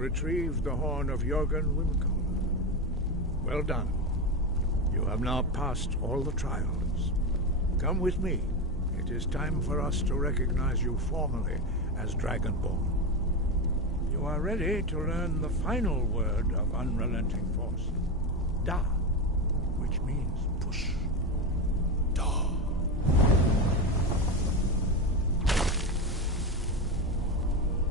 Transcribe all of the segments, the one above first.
retrieved the horn of Jörgen Wimkel. Well done. You have now passed all the trials. Come with me. It is time for us to recognize you formally as Dragonborn. You are ready to learn the final word of unrelenting force. Da, which means push. Da.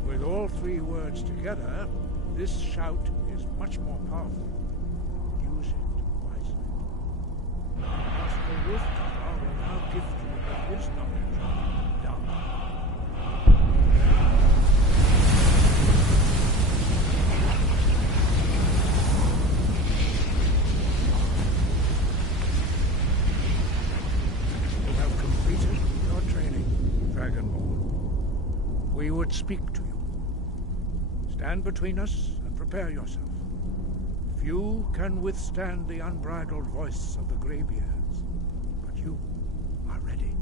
With all three words together, this shout is much more powerful. Use it wisely. Master Roof Tower will now gift you with his knowledge of Da. You have completed your training, Dragonborn. We would speak to you. Stand between us and prepare yourself. Few can withstand the unbridled voice of the Greybeards, but you are ready.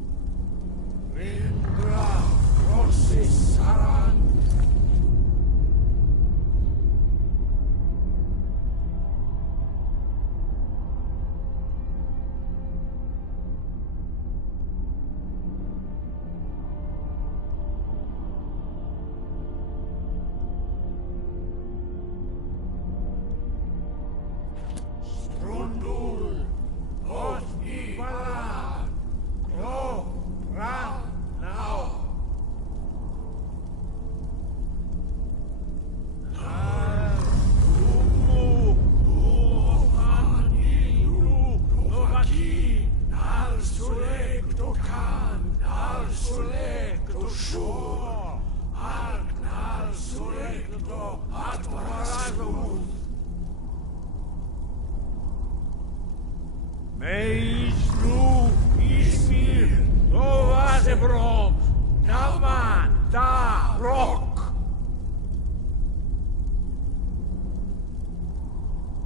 Lindra crosses Saran.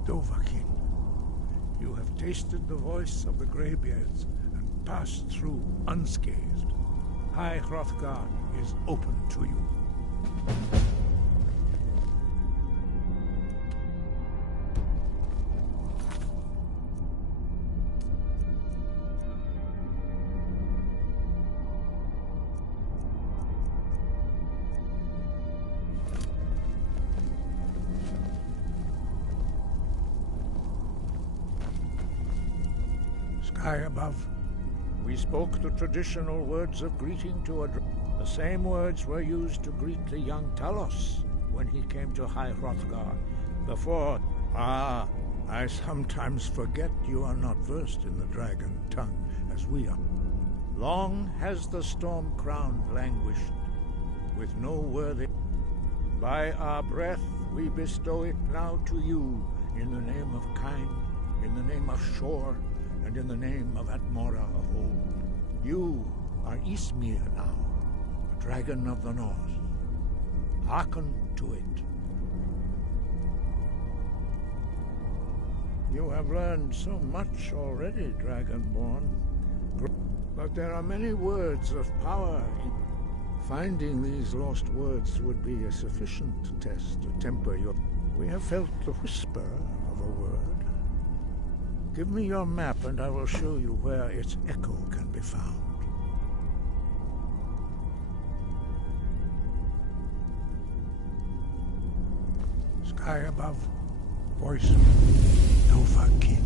Dovahkiin, you have tasted the voice of the Greybeards and passed through unscathed. High Hrothgar is open to you. Sky above, we spoke the traditional words of greeting to the same words were used to greet the young Talos when he came to High Hrothgar before. Ah, I sometimes forget you are not versed in the dragon tongue as we are. Long has the storm crown languished, with no worthy. By our breath we bestow it now to you, in the name of Kyne, in the name of Shor, and in the name of Atmora of old. You are Ysmir now, the dragon of the north. Hearken to it. You have learned so much already, Dragonborn. But there are many words of power. Finding these lost words would be a sufficient test to temper your... We have felt the whisper of a word. Give me your map and I will show you where its echo can be found. Sky above, voice Dovahkiin.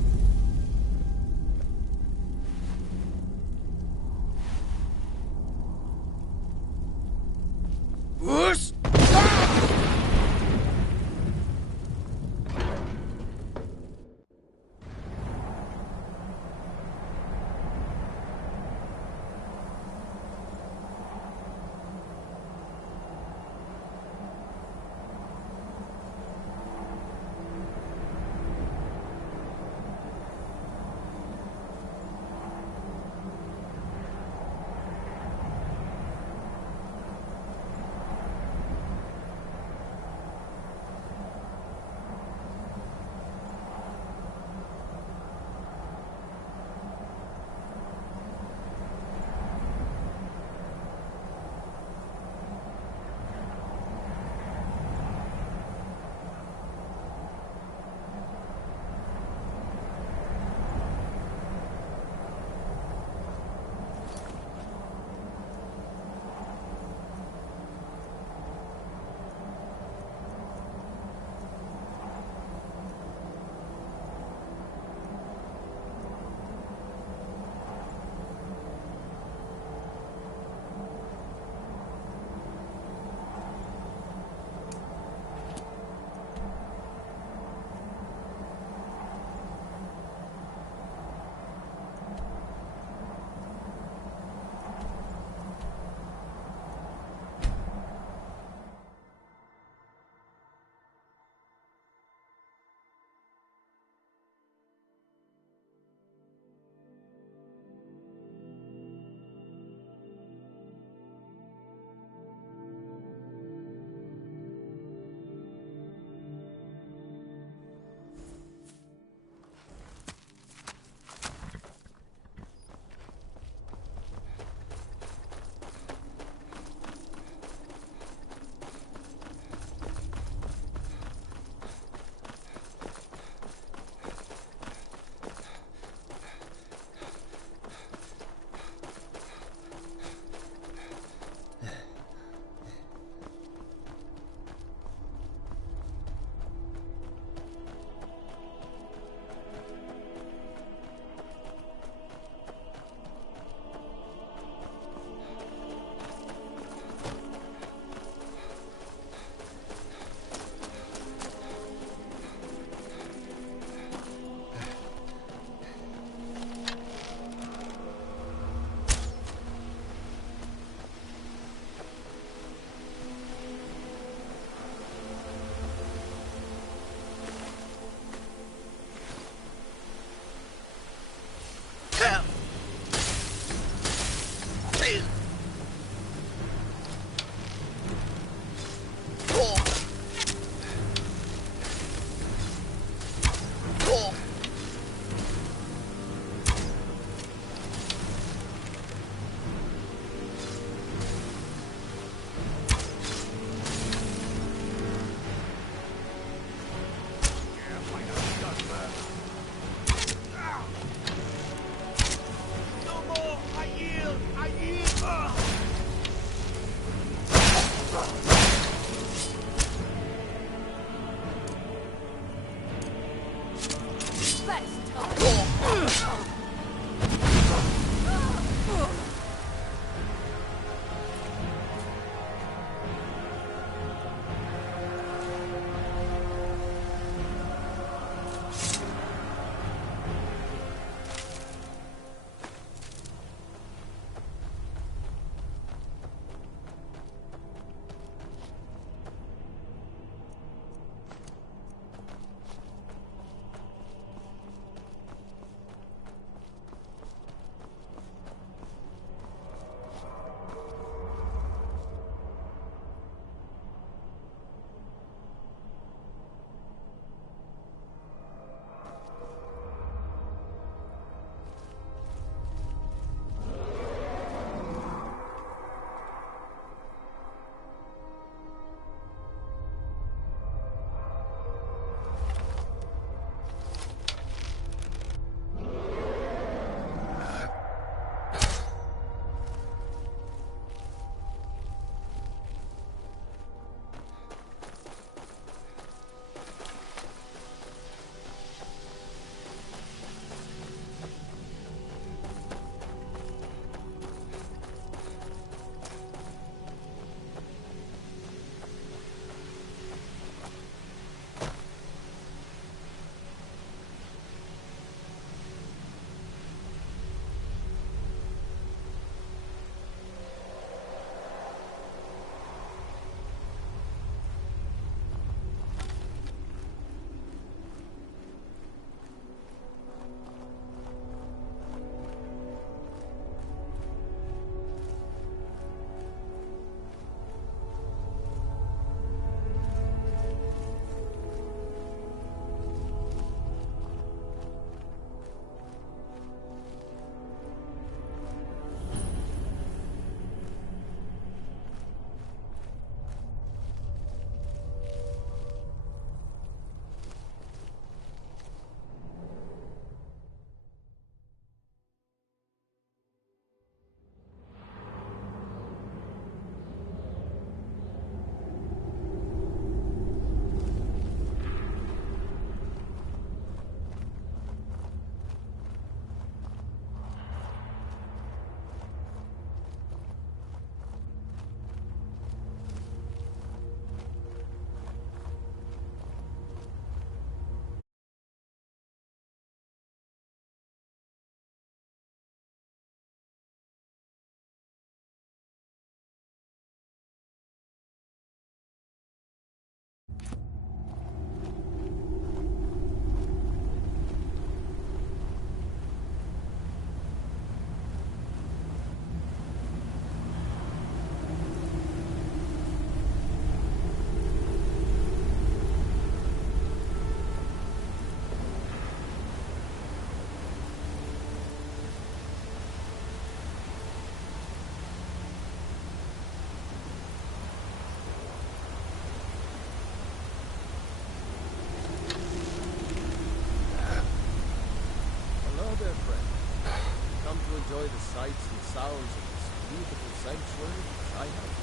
enjoy the sights and sounds of this beautiful sanctuary as I have.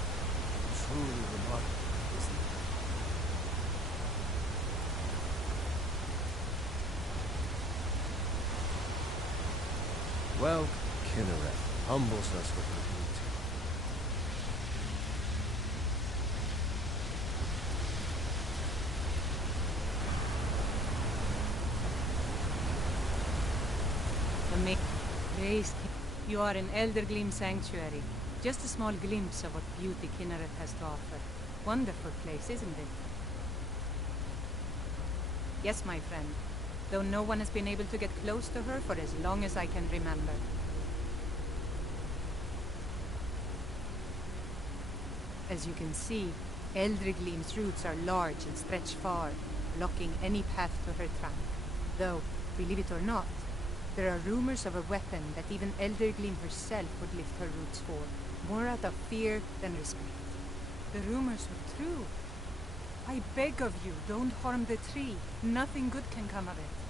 Truly remarkable, isn't it? Well, Kinnereth humbles us with her beauty. Praise King. You are in Eldergleam Sanctuary. Just a small glimpse of what beauty Kinnereth has to offer. Wonderful place, isn't it? Yes, my friend. Though no one has been able to get close to her for as long as I can remember. As you can see, Eldergleam's roots are large and stretch far, blocking any path to her trunk. Though, believe it or not, there are rumors of a weapon that even Eldergleam herself would lift her roots for, more out of fear than respect. The rumors were true. I beg of you, don't harm the tree. Nothing good can come of it.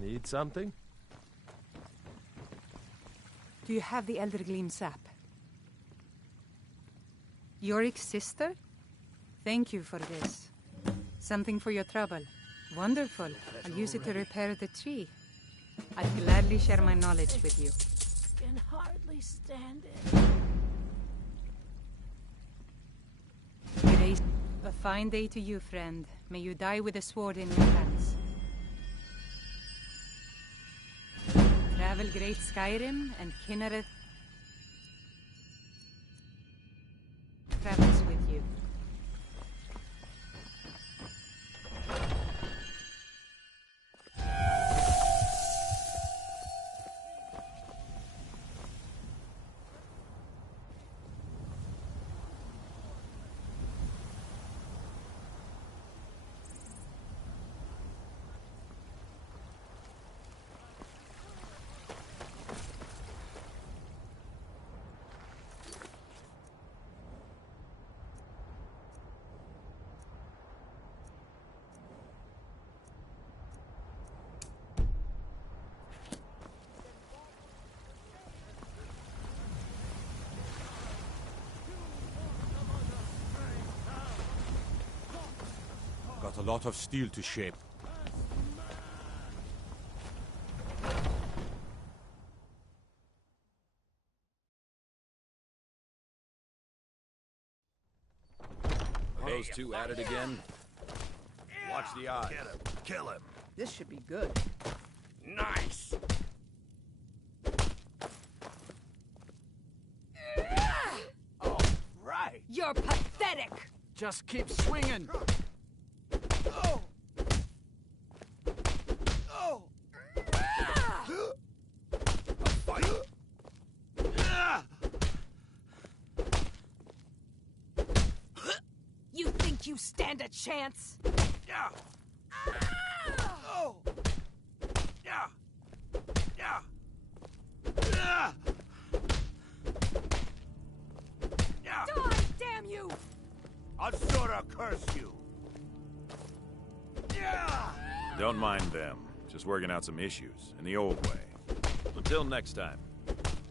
Need something? Do you have the Eldergleam sap? Yorick's sister? Thank you for this. Something for your trouble. Wonderful. I'll use it to repair the tree. I'd gladly share my knowledge with you. Can hardly stand it. Grace, a fine day to you, friend. May you die with a sword in your hands. Travel great Skyrim and Kinnereth travels with you. lot of steel to shape. Are those two at it again? Watch the eyes. Get him. Kill him. This should be good. Nice. Oh, right. You're pathetic! Just keep swinging. Oh. Oh. A fight. You think you stand a chance? Yeah. Oh. Yeah. Yeah. Yeah. Yeah. Die, damn you! Asura curse you. Yeah. Don't mind them. Just working out some issues in the old way. Until next time.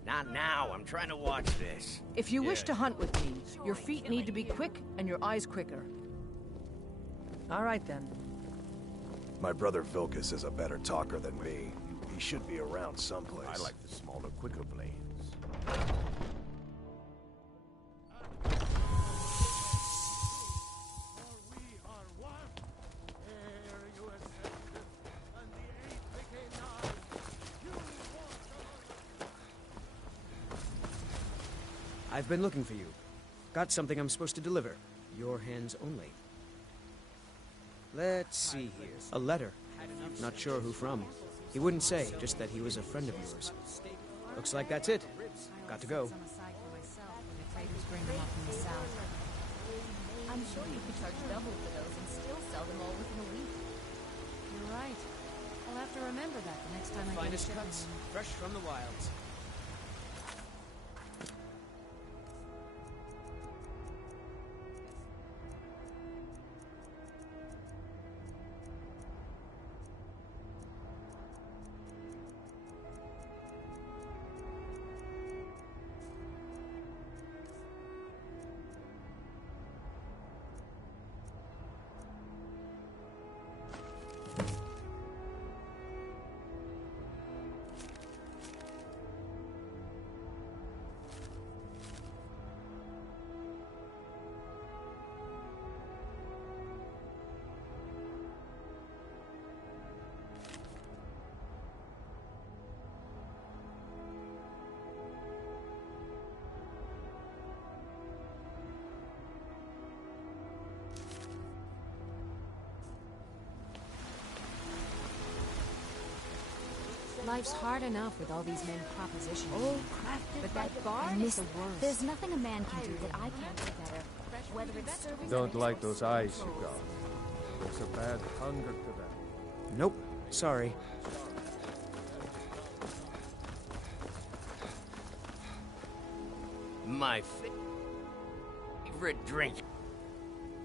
Not now. I'm trying to watch this. If you wish to hunt with me, your feet need to be quick and your eyes quicker. All right, then. My brother Vilcus is a better talker than me. He should be around someplace. I like the smaller, quicker blades. I've been looking for you. Got something I'm supposed to deliver. Your hands only. Let's see here. A letter. Not sure who from. He wouldn't say, just that he was a friend of yours. Looks like that's it. Got to go. I'm sure you could charge double for those and still sell them all within a week. You're right. I'll have to remember that the next time I Finest get a cuts, fresh from the wilds. Life's hard enough with all these men propositioning. Oh, crafted But by that guard is the worst. There's nothing a man can do that I can't do better. Whether it's serving Don't like those eyes you got. There's a bad hunger to them. Nope. Sorry. My favorite drink.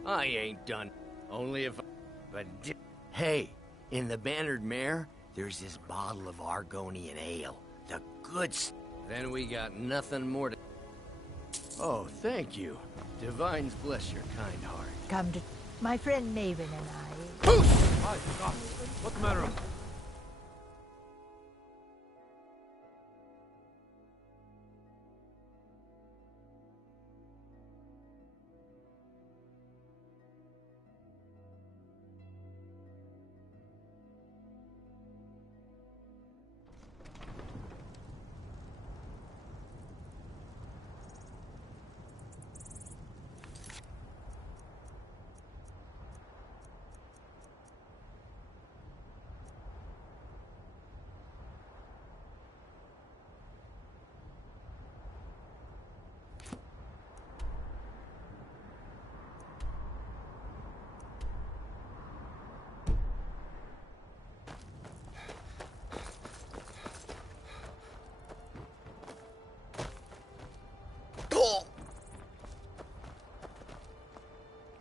I ain't done. Only if I... But hey, in the Bannered Mare, there's this bottle of Argonian ale. The good Then we got nothing more to... Oh, thank you. Divines bless your kind heart. Come to my friend Maven and I. Hi, God. What the matter?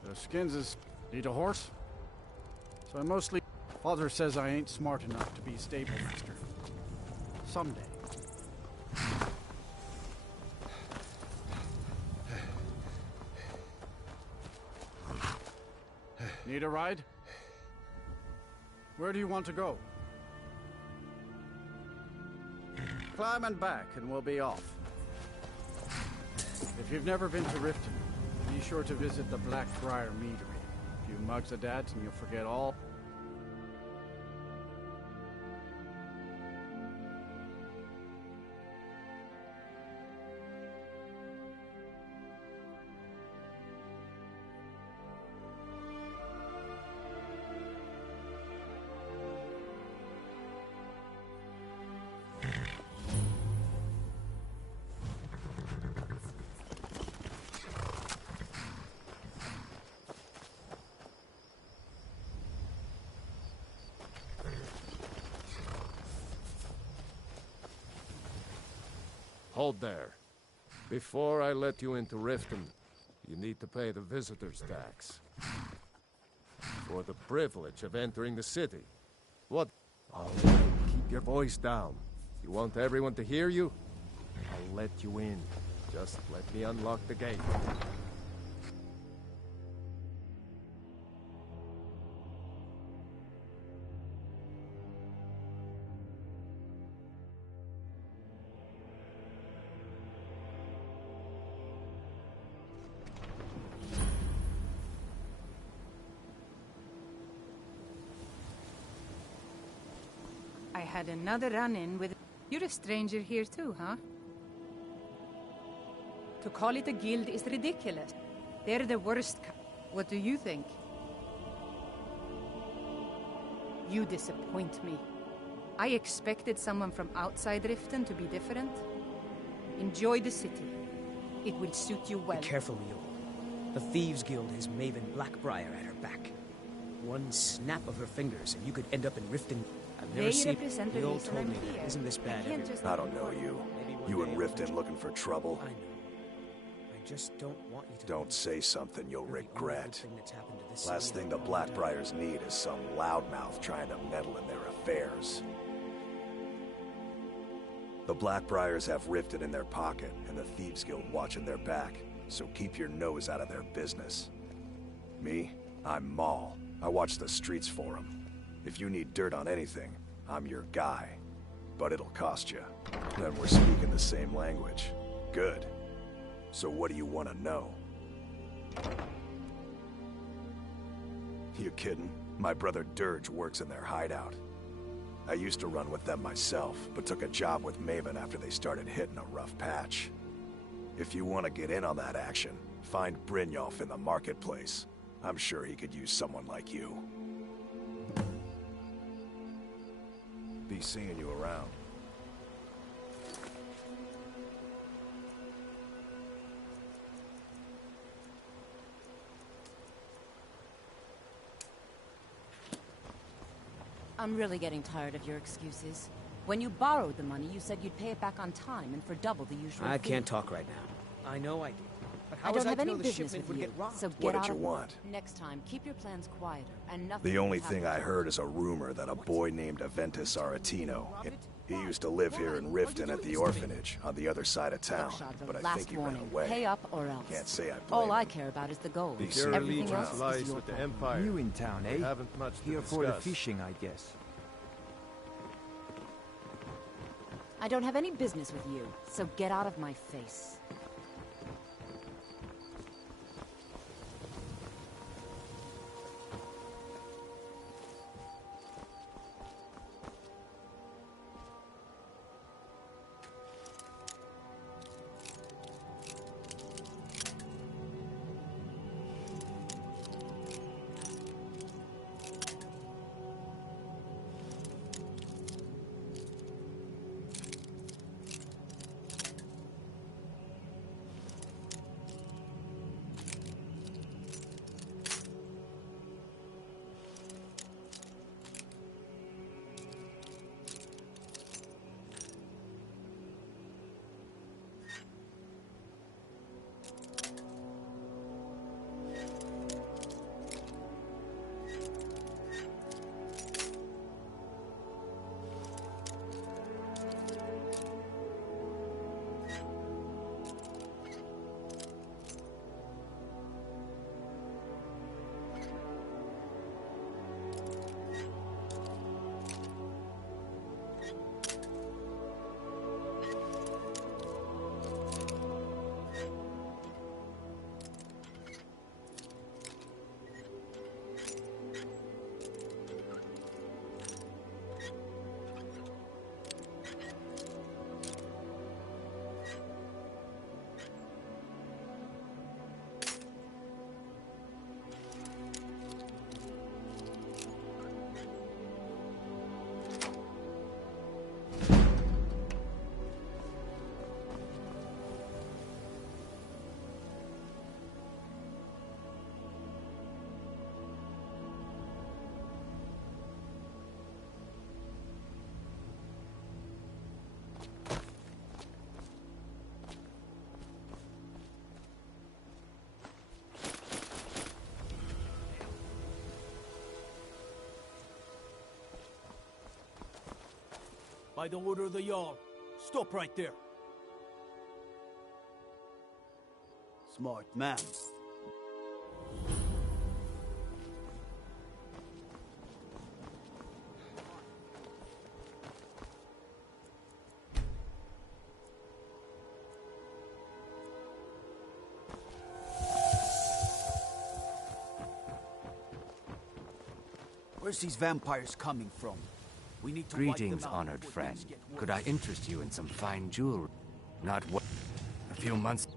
The skins need a horse. So I mostly... Father says I ain't smart enough to be stable master. Someday. Need a ride? Where do you want to go? Climbing back and we'll be off. If you've never been to Riften, be sure to visit the Blackbriar Meadery. A few mugs of that and you'll forget all. Hold there. Before I let you into Riften, you need to pay the visitor's tax. For the privilege of entering the city. What? All right, keep your voice down. You want everyone to hear you? I'll let you in. Just let me unlock the gate. I had another run-in with... You're a stranger here too, huh? To call it a guild is ridiculous. They're the worst What do you think? You disappoint me. I expected someone from outside Riften to be different. Enjoy the city. It will suit you well. Be careful, Mule. The Thieves Guild has Maven Blackbriar at her back. One snap of her fingers and you could end up in Riften. I've never seen... The old told me that. Isn't this bad everywhere? I don't know you. You in Riften looking for trouble? I know. I just don't want you to... Don't say something you'll regret. Last thing the Blackbriars need is some loudmouth trying to meddle in their affairs. The Blackbriars have Riften in their pocket, and the Thieves Guild watching their back, so keep your nose out of their business. Me? I'm Maul. I watch the streets for them. If you need dirt on anything, I'm your guy. But it'll cost you. Then we're speaking the same language. Good. So what do you want to know? You kidding? My brother Dirge works in their hideout. I used to run with them myself, but took a job with Maven after they started hitting a rough patch. If you want to get in on that action, find Brynjolf in the marketplace. I'm sure he could use someone like you. Be seeing you around. I'm really getting tired of your excuses. When you borrowed the money, you said you'd pay it back on time and for double the usual I fee. can't talk right now. I know I did. But how I was don't have to any know the business shipment with would you, get robbed? so get What out did you of want? Next time, keep your plans quieter and nothing. The only will thing I happen. heard is a rumor that a boy named Aventus Aretino. He used to live here in Riften at the orphanage on the other side of town, but I think he ran away. Pay up or else. Can't say I blame All I him. care about is the gold. Your Everything allegiance else lies is your with the problem. Empire. New in town, eh? We haven't much to Here for the discuss. fishing, I guess. I don't have any business with you, so get out of my face. By the order of the Jarl. Stop right there. Smart man. Where's these vampires coming from? We need to Greetings, honored friend. Could I interest you in some fine jewelry? Not what... A few months...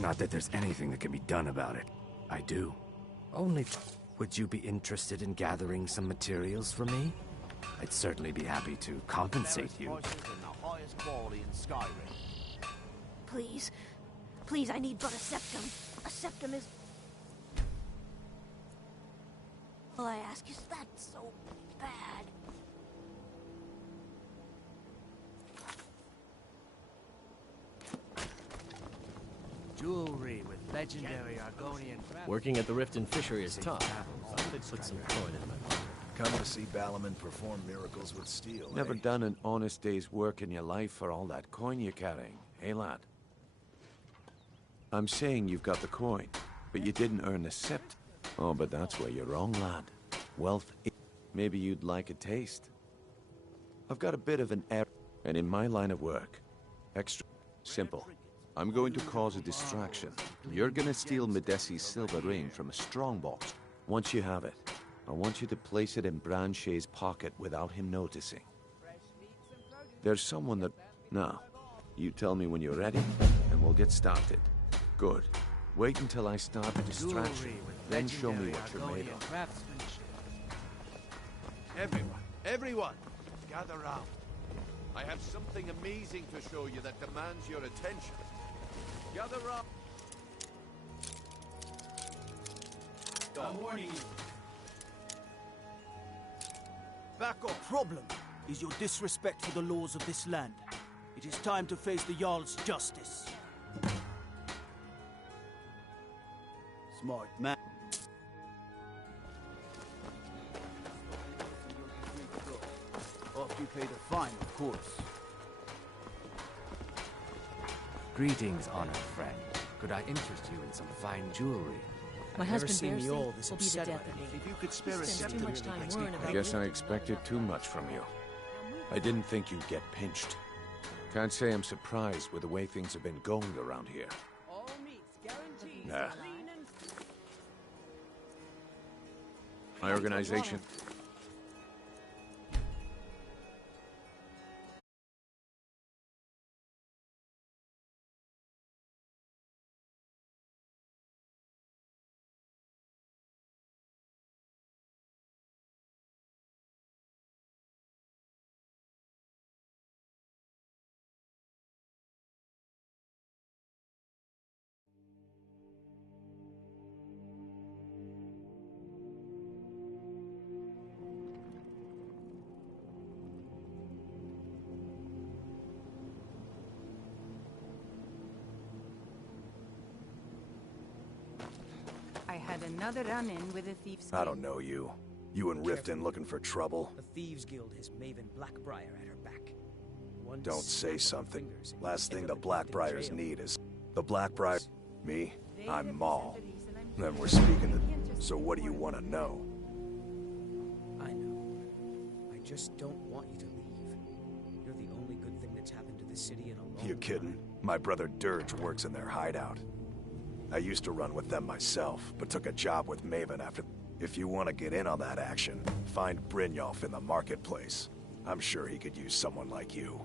Not that there's anything that can be done about it. I do. Only... Would you be interested in gathering some materials for me? I'd certainly be happy to compensate you. The highest quality in Skyrim. Please. Please, I need but a septum. A septum is... All I ask is that so bad. Jewelry with legendary Argonian crafts. Working at the Riften Fishery is tough. I could put some coin in my pocket. Come to see Balaman perform miracles with steel. Never done an honest day's work in your life for all that coin you're carrying, eh, lad? I'm saying you've got the coin, but you didn't earn the sept. Oh, but that's where you're wrong, lad. Wealth... Maybe you'd like a taste. I've got a bit of an error, and in my line of work, extra... Simple. I'm going to cause a distraction. You're gonna steal Medesi's silver ring from a strongbox. Once you have it, I want you to place it in Branche's pocket without him noticing. There's someone that... Now, you tell me when you're ready, and we'll get started. Good. Wait until I start the distraction, then show me what you're made of. Everyone, gather round. I have something amazing to show you that demands your attention. Gather round. I'm warning you. Back off. Problem is your disrespect for the laws of this land. It is time to face the Jarl's justice. Smart man. After you pay the fine, of course. Greetings, honored friend. Could I interest you in some fine jewelry? My husband bears all this will be the upset death about of me. If you could spare a He spends septum, too much time worrying about I guess I expected too much from you. I didn't think you'd get pinched. Can't say I'm surprised with the way things have been going around here. Nah. My organization... I had another run-in with a thief's I don't know you. You and Riften looking for trouble? The Thieves Guild has Maven Blackbriar at her back. Don't say something. Last thing the Blackbriars need is... The Blackbriar... Me? I'm Maul. Then we're speaking to... So what do you want to know? I know. I just don't want you to leave. You're the only good thing that's happened to the city in a long time. You kidding? My brother Dirge works in their hideout. I used to run with them myself, but took a job with Maven after... If you want to get in on that action, find Brynjolf in the marketplace. I'm sure he could use someone like you.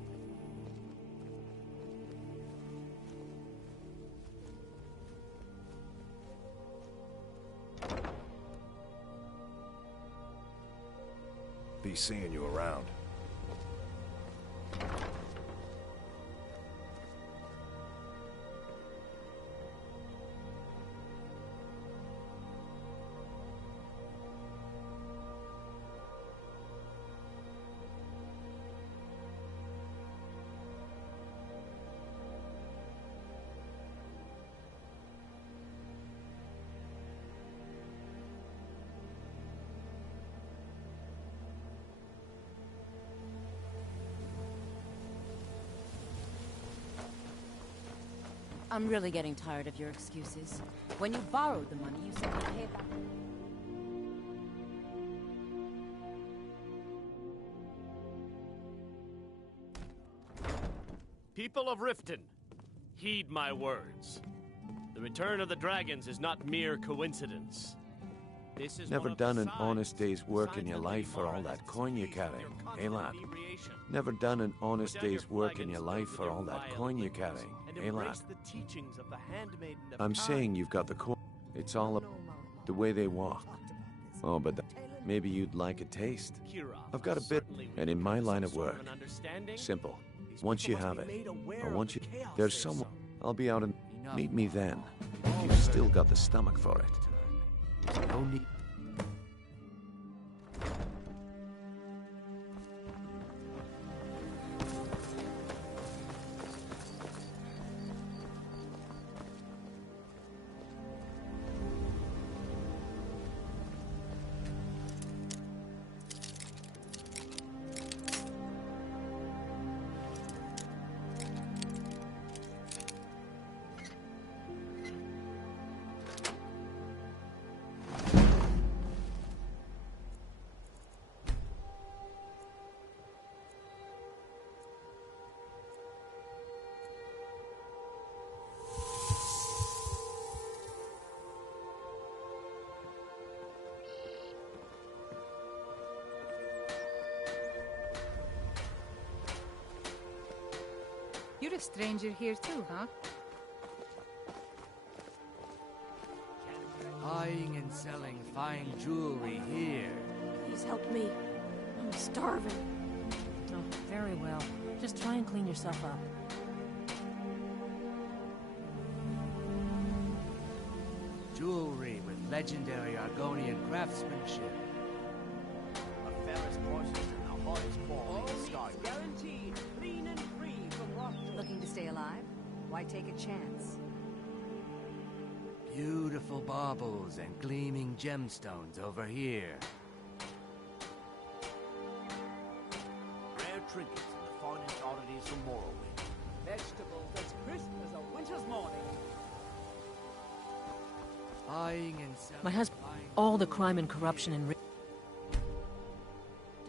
Be seeing you around. I'm really getting tired of your excuses. When you borrowed the money, you said you'd pay it back. People of Riften, heed my words. The return of the dragons is not mere coincidence. This is Never done an honest day's work in your life for all that coin you carry, eh, lad? Never done an honest day's work in your life for all that coin you carry, eh, lad? I'm saying you've got the coin. It's all the way they walk. Oh, but maybe you'd like a taste. I've got a bit, and in my line of work, simple. Once you have it, or once you... There's someone... I'll be out and... Meet me then. You've still got the stomach for it. No need... You're a stranger here too, huh? Buying and selling fine jewelry here. Please help me. I'm starving. Oh, very well. Just try and clean yourself up. Jewelry with legendary Argonian craftsmanship. The fairest prices and the highest quality in Skyrim. Guaranteed, clean and free from rock. Looking to stay alive? Why take a chance? Beautiful baubles and gleaming gemstones over here. Rare trinkets and the finest oddities from Morrowind. Vegetables as crisp as a winter's morning. Buying and selling. My husband, all the crime and corruption in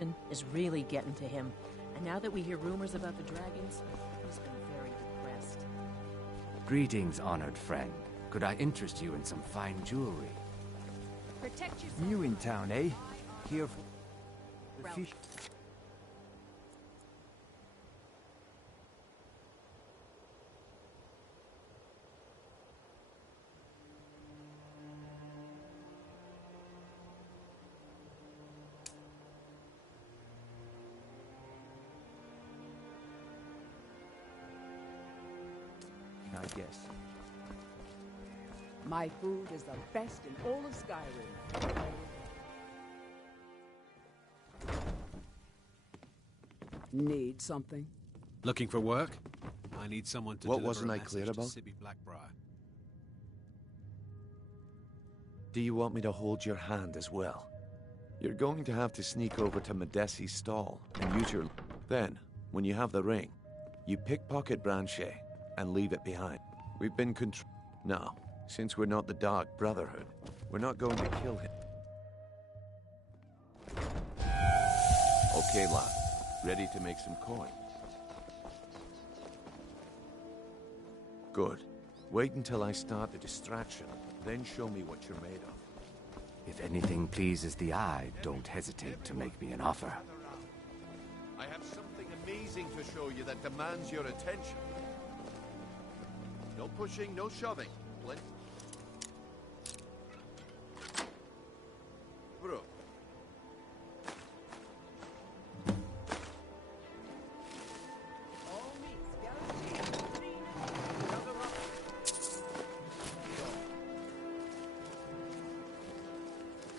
Riften is really getting to him. And now that we hear rumors about the dragons, he's been very depressed. Greetings, honored friend. Could I interest you in some fine jewelry? Protect yourself. New in town, eh? Here for the fish. I guess. My food is the best in all of Skyrim. Need something? Looking for work? I need someone to What deliver wasn't a I message clear to about? Sibby Blackbriar. Do you want me to hold your hand as well? You're going to have to sneak over to Medesi's stall and use your... Then, when you have the ring, you pickpocket Branche and leave it behind. We've been Now, since we're not the Dark Brotherhood, we're not going to kill him. Okay, lad. Ready to make some coin? Good. Wait until I start the distraction, then show me what you're made of. If anything pleases the eye, don't hesitate to make me an offer. I have something amazing to show you that demands your attention. No pushing, no shoving. Blend. Bro.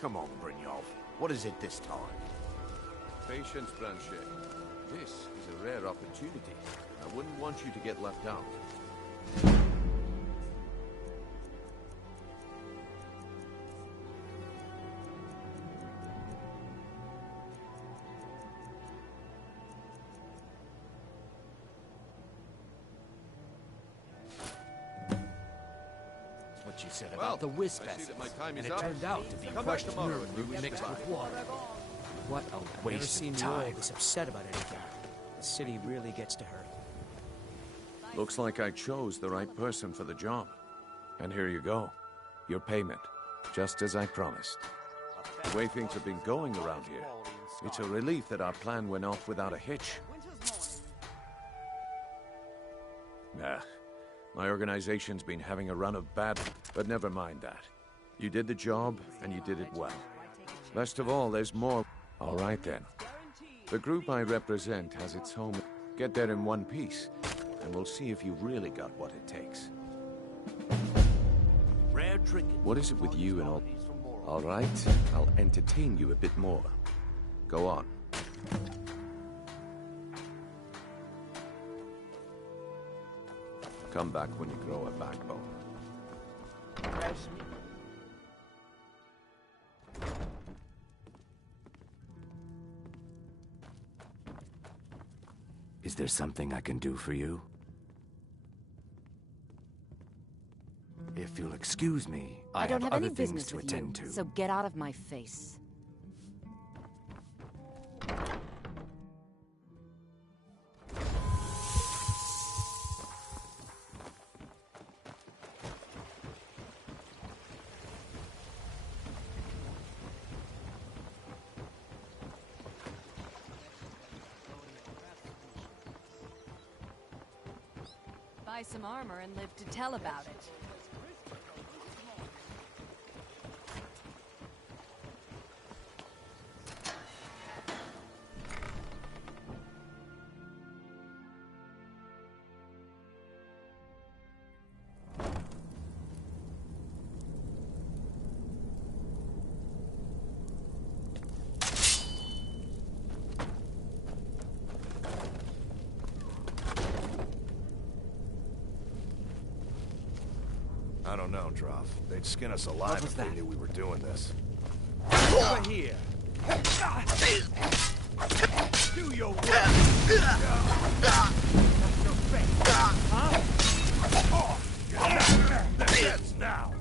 Come on, Brynjolf. What is it this time? Patience, Branche. This is a rare opportunity. I wouldn't want you to get left out. what you said Well, about the wisp I see that my essence, time and is it up. turned out to be Come back crushed tomorrow nerve and we root can mixed try. with water. What a Never waste seen of you all time. this upset about anything. The city really gets to her. Looks like I chose the right person for the job. And here you go. Your payment. Just as I promised. The way things have been going around here, it's a relief that our plan went off without a hitch. Nah. My organization's been having a run of bad, but never mind that. You did the job, and you did it well. Best of all, there's more. All right, then. The group I represent has its home. Get there in one piece, and we'll see if you've really got what it takes. What is it with you and all? All right, I'll entertain you a bit more. Go on. Come back when you grow a backbone. Is there something I can do for you? If you'll excuse me, I don't have other any things business to with attend you, to. so get out of my face. Buy some armor and live to tell about it. I don't know, Droff. They'd skin us alive if they knew we were doing this. Over here. Do your work! That's now!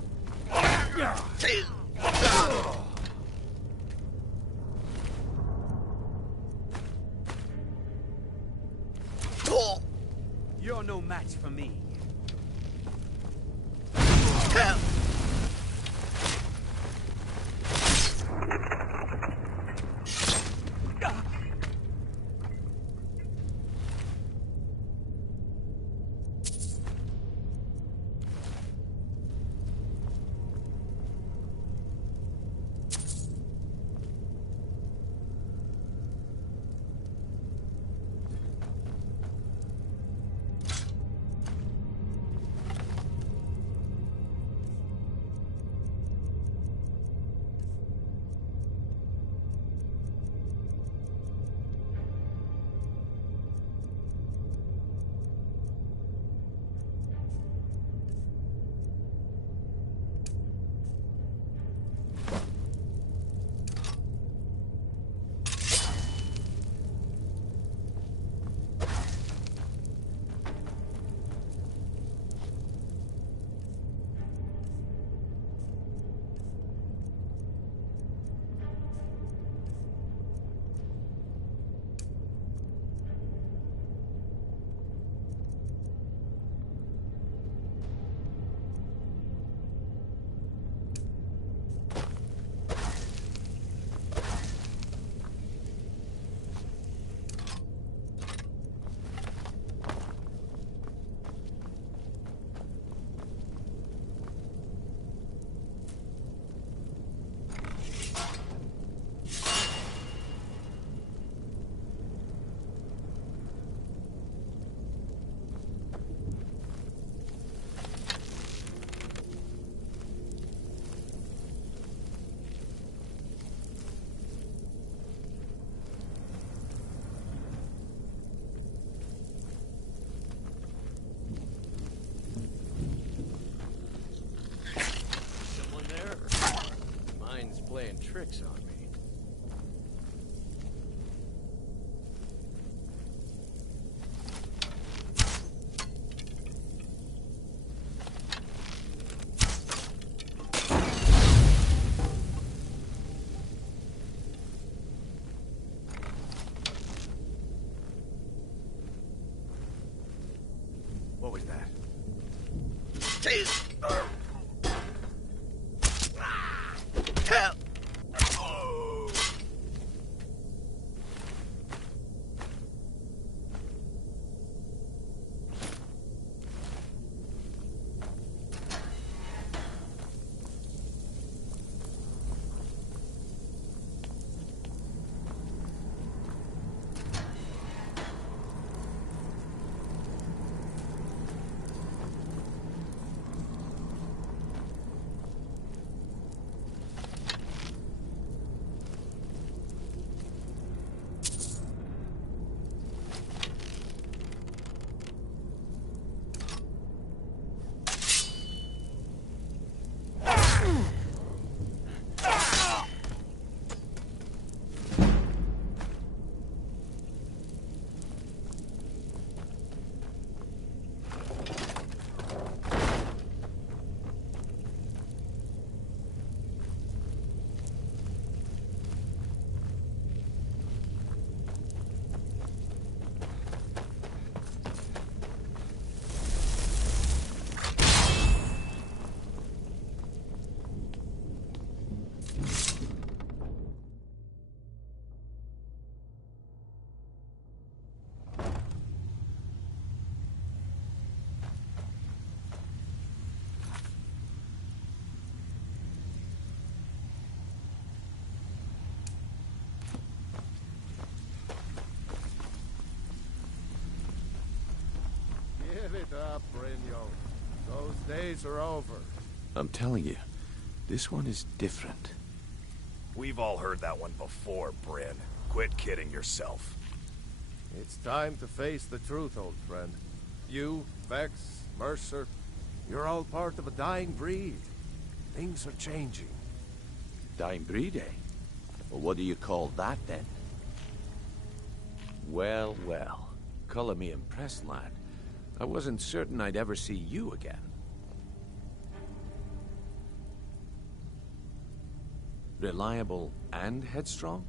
You're no match for me. Playing tricks on me. Give it up, Brynjo. Those days are over. I'm telling you, this one is different. We've all heard that one before, Bryn. Quit kidding yourself. It's time to face the truth, old friend. You, Vex, Mercer, you're all part of a dying breed. Things are changing. Dying breed, eh? Well, what do you call that, then? Well, well. Color me impressed, lad. I wasn't certain I'd ever see you again. Reliable and headstrong?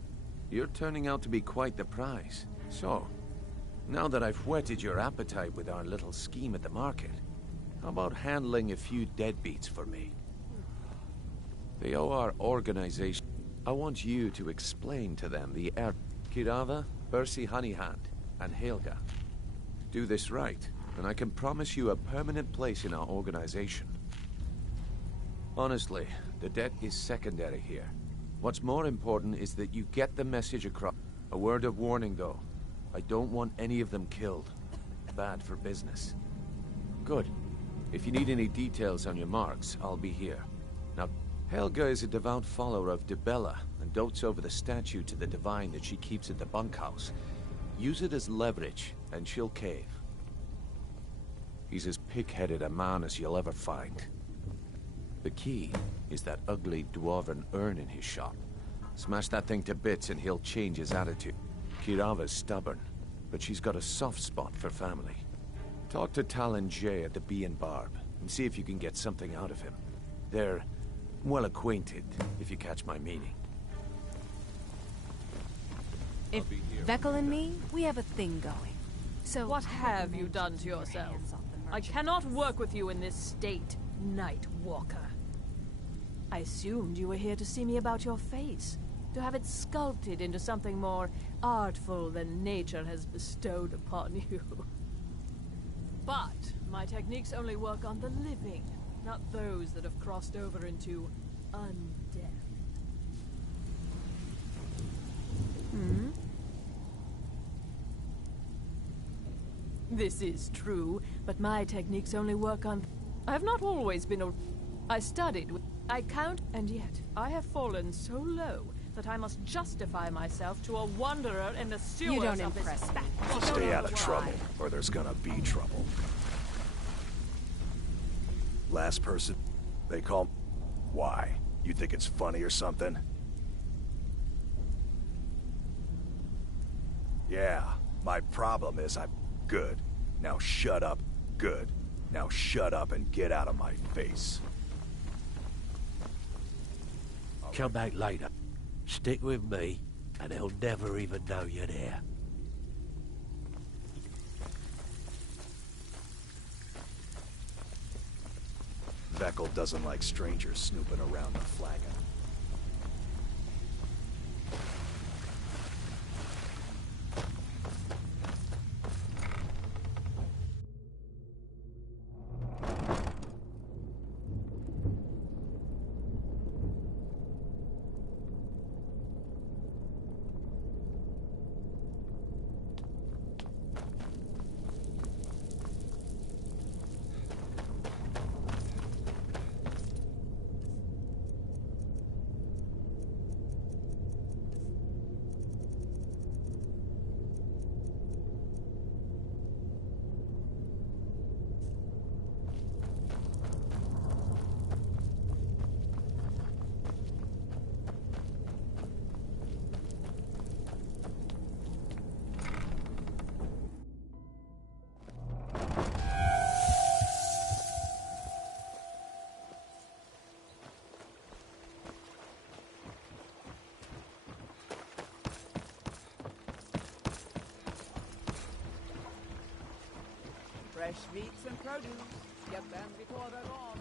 You're turning out to be quite the prize. So, now that I've whetted your appetite with our little scheme at the market, how about handling a few deadbeats for me? They owe our organization. I want you to explain to them the Kirava, Bersi Honeyhand, and Helga. Do this right, and I can promise you a permanent place in our organization. Honestly, the debt is secondary here. What's more important is that you get the message across. A word of warning, though. I don't want any of them killed. Bad for business. Good. If you need any details on your marks, I'll be here. Now, Helga is a devout follower of Dibella and dotes over the statue to the divine that she keeps at the bunkhouse. Use it as leverage, and she'll cave. He's as pig-headed a man as you'll ever find. The key is that ugly dwarven urn in his shop. Smash that thing to bits and he'll change his attitude. Kirava's stubborn, but she's got a soft spot for family. Talk to Talon Jay at the Bee and Barb, and see if you can get something out of him. They're well acquainted, if you catch my meaning. If Vekel and me, we have a thing going. So what have you done to yourself? I cannot work with you in this state, Night Walker. I assumed you were here to see me about your face, to have it sculpted into something more artful than nature has bestowed upon you. But my techniques only work on the living, not those that have crossed over into undead. This is true, but my techniques only work on... I have not always been a... I studied, I count, and yet I have fallen so low that I must justify myself to a wanderer in the sewers You don't of this impress me. Stay out of trouble, or there's gonna be trouble. Last person they call... Why? You think it's funny or something? Yeah, my problem is I'm good. Now shut up. Good. Now shut up and get out of my face. Come back later. Stick with me, and he'll never even know you're there. Beckel doesn't like strangers snooping around the flagon. Fresh meats and produce. Get them before they're gone.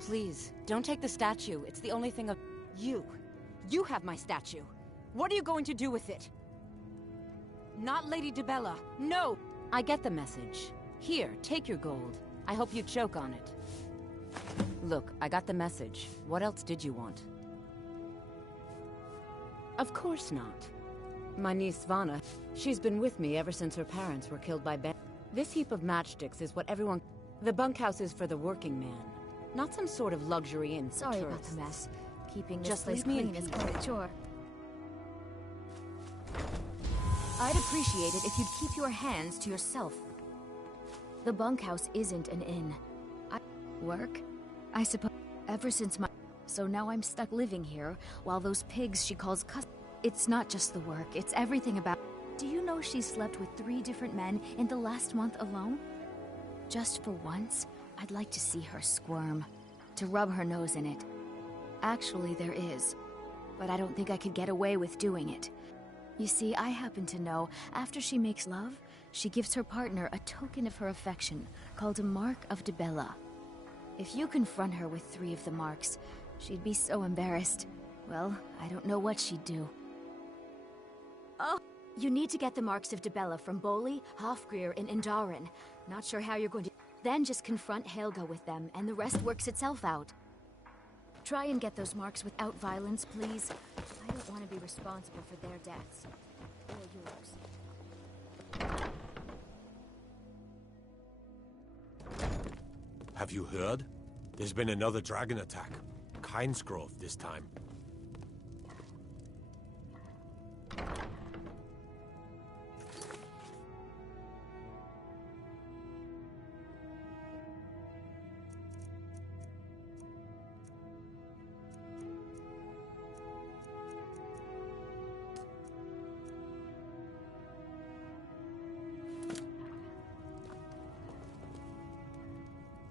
Please, don't take the statue. It's the only thing of... You. You have my statue. What are you going to do with it? Not Lady DeBella. No! I get the message. Here, take your gold. I hope you choke on it. Look, I got the message. What else did you want? Of course not. My niece Svana, she's been with me ever since her parents were killed by Ben. This heap of matchsticks is what everyone... The bunkhouse is for the working man. Not some sort of luxury inn for Sorry tourists. about the mess. Keeping this Just place leave me in clean is peace. quite a chore. I'd appreciate it if you'd keep your hands to yourself. The bunkhouse isn't an inn. Work? I suppose. Ever since my... So now I'm stuck living here, while those pigs she calls It's not just the work, it's everything about... Do you know she slept with 3 different men in the last month alone? Just for once, I'd like to see her squirm. To rub her nose in it. Actually, there is. But I don't think I could get away with doing it. You see, I happen to know, after she makes love, she gives her partner a token of her affection, called a Mark of DeBella. If you confront her with 3 of the marks, she'd be so embarrassed. Well, I don't know what she'd do. Oh! You need to get the marks of DeBella from Boli, Hofgrir, and Indaren. Not sure how you're going to... Then just confront Helga with them, and the rest works itself out. Try and get those marks without violence, please. I don't want to be responsible for their deaths. Or yours. Have you heard? There's been another dragon attack. Kynesgrove this time.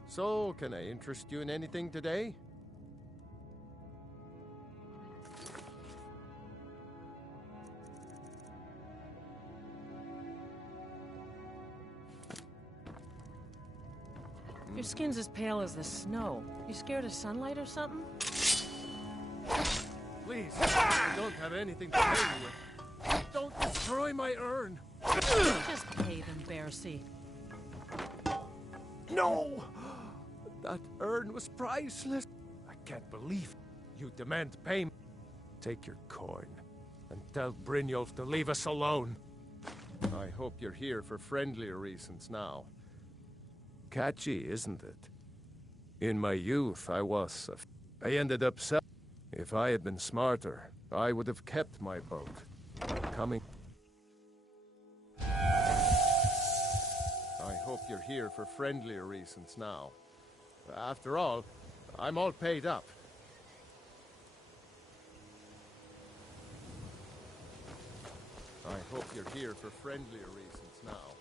So, can I interest you in anything today? Your skin's as pale as the snow. You scared of sunlight or something? Please, I don't have anything to pay you with. Don't destroy my urn! Just pay them, Bercy. No! That urn was priceless. I can't believe you demand payment. Take your coin and tell Brynjolf to leave us alone. I hope you're here for friendlier reasons now. Catchy, isn't it? In my youth, I ended up If I had been smarter, I would have kept my boat. Coming. I hope you're here for friendlier reasons now. After all, I'm all paid up. I hope you're here for friendlier reasons now.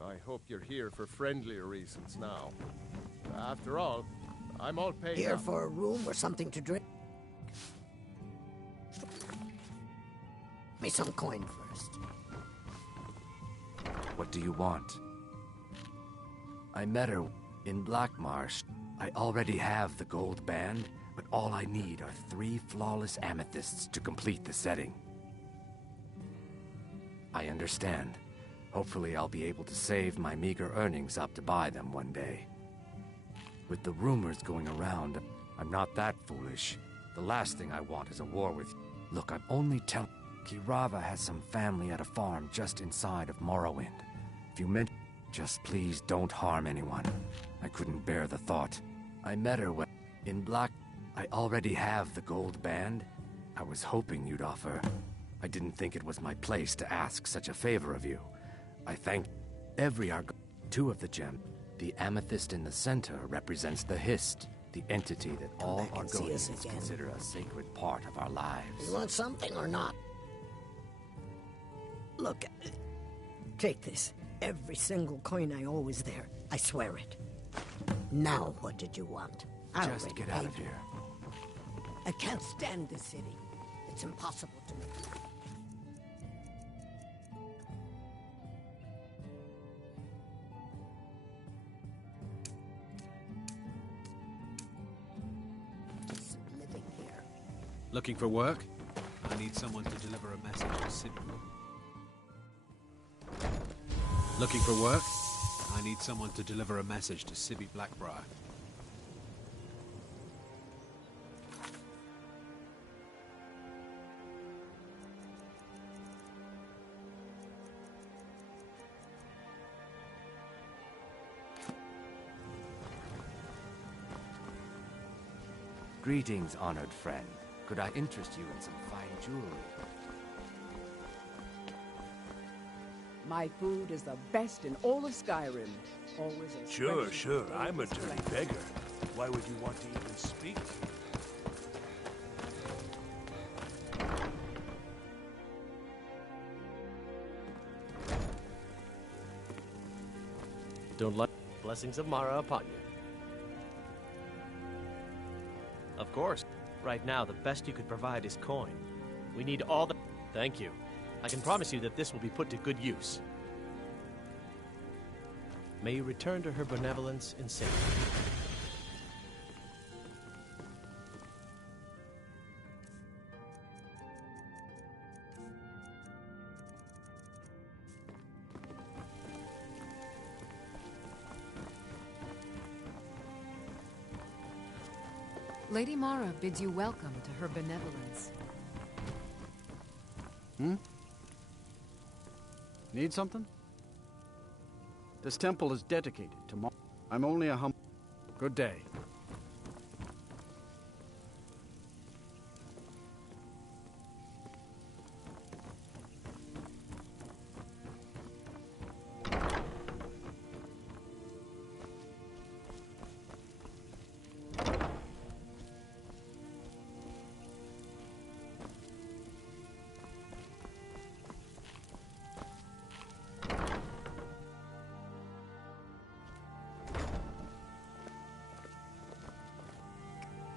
I hope you're here for friendlier reasons now. After all, I'm all paid Here up. for a room or something to drink? Me some coin first. What do you want? I met her in Blackmarsh. I already have the gold band, but all I need are 3 flawless amethysts to complete the setting. I understand. Hopefully I'll be able to save my meager earnings up to buy them one day. With the rumors going around, I'm not that foolish. The last thing I want is a war with you. Look, I'm only telling... Kirava has some family at a farm just inside of Morrowind. If you meant... Just please don't harm anyone. I couldn't bear the thought. I met her when... In Black... I already have the gold band. I was hoping you'd offer. I didn't think it was my place to ask such a favor of you. I thank every Arg... 2 of the gem. The amethyst in the center represents the Hist, the entity that all Argonians consider a sacred part of our lives. You want something or not? Look, take this. Every single coin I owe is there. I swear it. Now, what did you want? Just get out of here. I can't stand this city. It's impossible to me. Looking for work? I need someone to deliver a message to Sydney. Looking for work? I need someone to deliver a message to Sibby Blackbriar. Greetings, honored friend. Could I interest you in some fine jewelry? My food is the best in all of Skyrim. Always as Sure, fresh sure. as I'm a always dirty fresh. beggar. Why would you want to even speak? Don't let blessings of Mara upon you. Of course. Right now, the best you could provide is coin. We need all the... Thank you. I can promise you that this will be put to good use. May you return to her benevolence in safety. Lady Mara bids you welcome to her benevolence. Need something? This temple is dedicated to Mar. I'm only a Good day.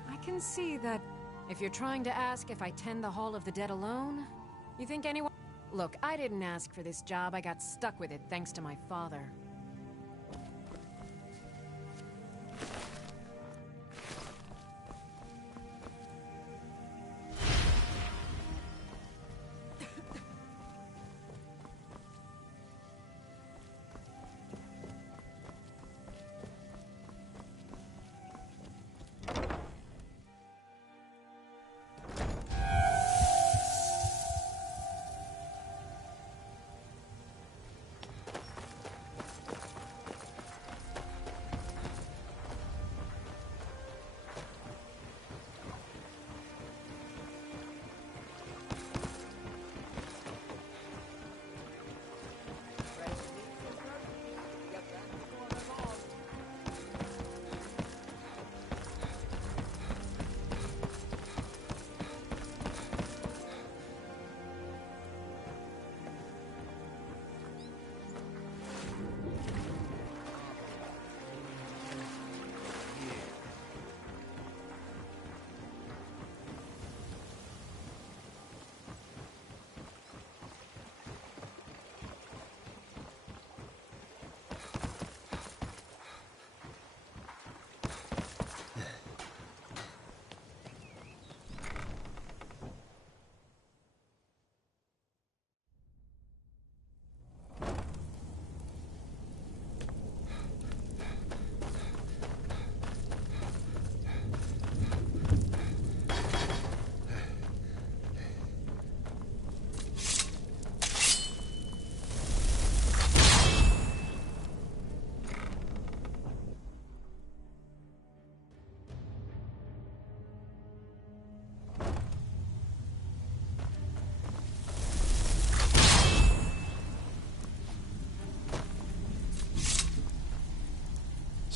I can see that if you're trying to ask if I tend the Hall of the Dead alone, you think anyone... Look, I didn't ask for this job. I got stuck with it thanks to my father.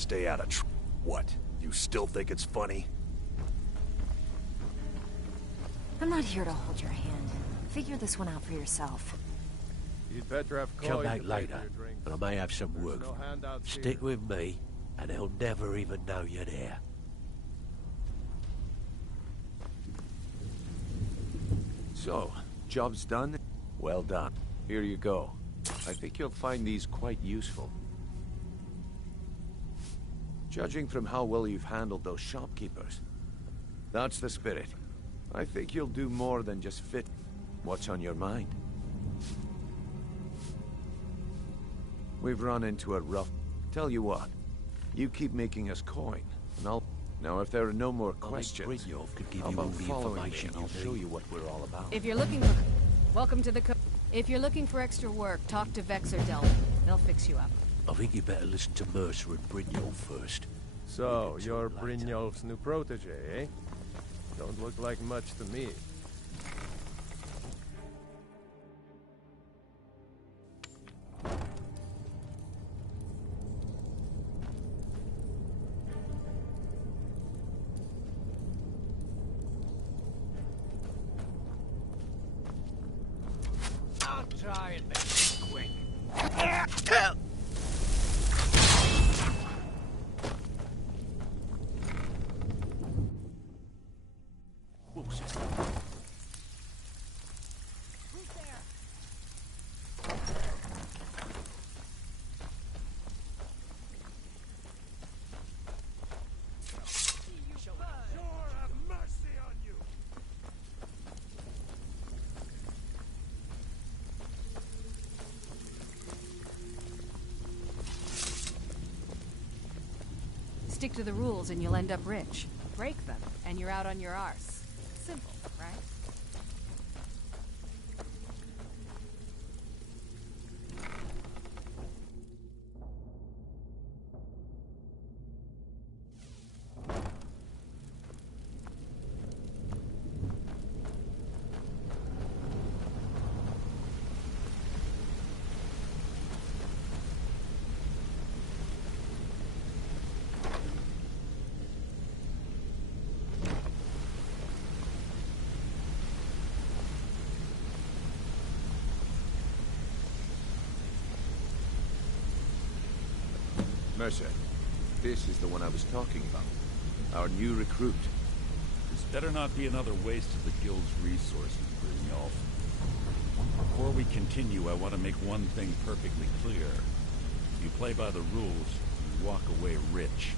stay out of What? You still think it's funny? I'm not here to hold your hand. Figure this one out for yourself. You'd better have Come coin back to pay later, for your drinks. but I may have some There's work no for you. handouts Stick here. with me, and they'll never even know you're there. So, job's done? Well done. Here you go. I think you'll find these quite useful. Judging from how well you've handled those shopkeepers. That's the spirit. I think you'll do more than just fit. What's on your mind? We've run into a rough... Tell you what, you keep making us coin, and I'll... Now, if there are no more questions, could give how you all about the following me information and I'll you show need. you what we're all about. If you're looking for... Welcome to the If you're looking for extra work, talk to Vex or Delvin. They'll fix you up. I think you better listen to Mercer and Brynjolf first. So, you're Brynjolf's new protege, eh? Don't look like much to me. I'll try and make it quick. Stick to the rules and you'll end up rich. Break them, and you're out on your arse. Simple, right? Mercer, this is the one I was talking about. Our new recruit. This better not be another waste of the guild's resources, Brynjolf. Before we continue, I want to make one thing perfectly clear. You play by the rules, you walk away rich.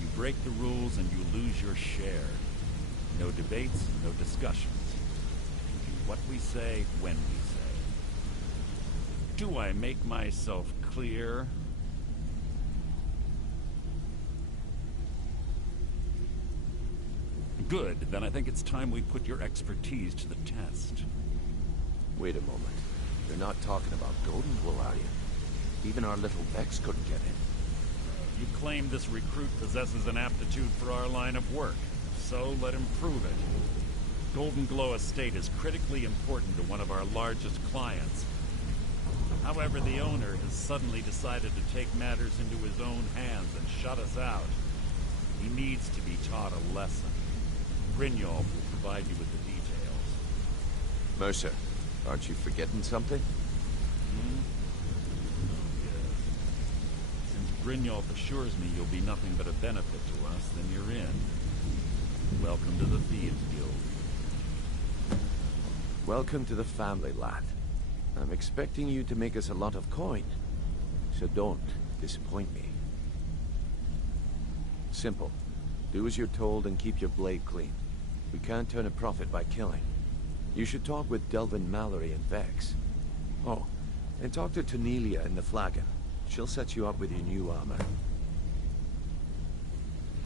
You break the rules and you lose your share. No debates, no discussions. We do what we say, when we say. Do I make myself clear? Good, then I think it's time we put your expertise to the test. Wait a moment. You're not talking about Golden Glow, are you? Even our little Vex couldn't get in. You claim this recruit possesses an aptitude for our line of work, so let him prove it. Golden Glow Estate is critically important to one of our largest clients. However, the owner has suddenly decided to take matters into his own hands and shut us out. He needs to be taught a lesson. Brynjolf will provide you with the details. Mercer, aren't you forgetting something? Hmm? Oh, yes. Since Brynjolf assures me you'll be nothing but a benefit to us, then you're in. Welcome to the Thieves Guild. Welcome to the family, lad. I'm expecting you to make us a lot of coin. So don't disappoint me. Simple. Do as you're told and keep your blade clean. We can't turn a profit by killing. You should talk with Delvin Mallory and Vex. Oh, and talk to Tonelia in the Flagon. She'll set you up with your new armor.